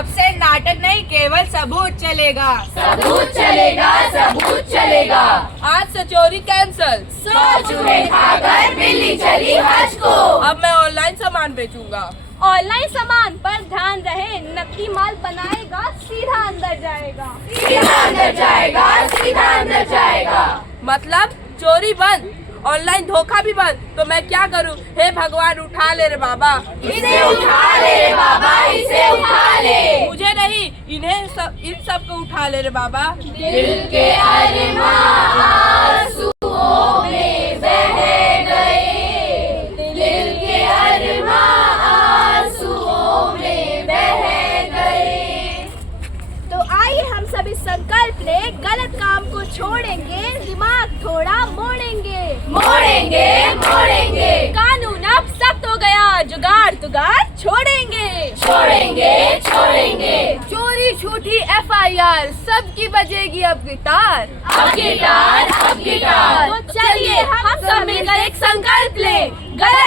अब से नाटक नहीं, केवल सबूत चलेगा। सबूत चलेगा, सबूत चलेगा। आज से चोरी कैंसल। 100 चूहे खाकर बिल्ली चली हज को। अब मैं ऑनलाइन सामान बेचूंगा। ऑनलाइन सामान पर ध्यान रहे, नकली माल बनाएगा सीधा अंदर जाएगा। सीधा अंदर जाएगा, सीधा अंदर जाएगा। मतलब चोरी बंद, ऑनलाइन धोखा भी बंद। तो मैं क्या करूं? हे भगवान उठा ले रे बाबा। इसे उठा ले रे बाबा, इसे उठा ले। मुझे नहीं, इन सब को उठा ले रे बाबा। दिल के अरमां आंसुओं में बह गए, दिल के अरमां आंसुओं में बह गए। तो आइए हम सभी संकल्प ले, गलत काम को छोड़ेंगे, दिमाग थोड़ा मोड़ेंगे। मोड़ेंगे, मोड़ेंगे। कानून अब सख्त हो गया, जुगाड़ तुगाड़ छोड़ेंगे। छोड़ेंगे, छोड़ेंगे। चोरी झूठी FIR, सबकी बजेगी अब गिटार। अब गिटार, अब गिटार। तो चलिए हम सब मिलकर एक संकल्प ले, गलत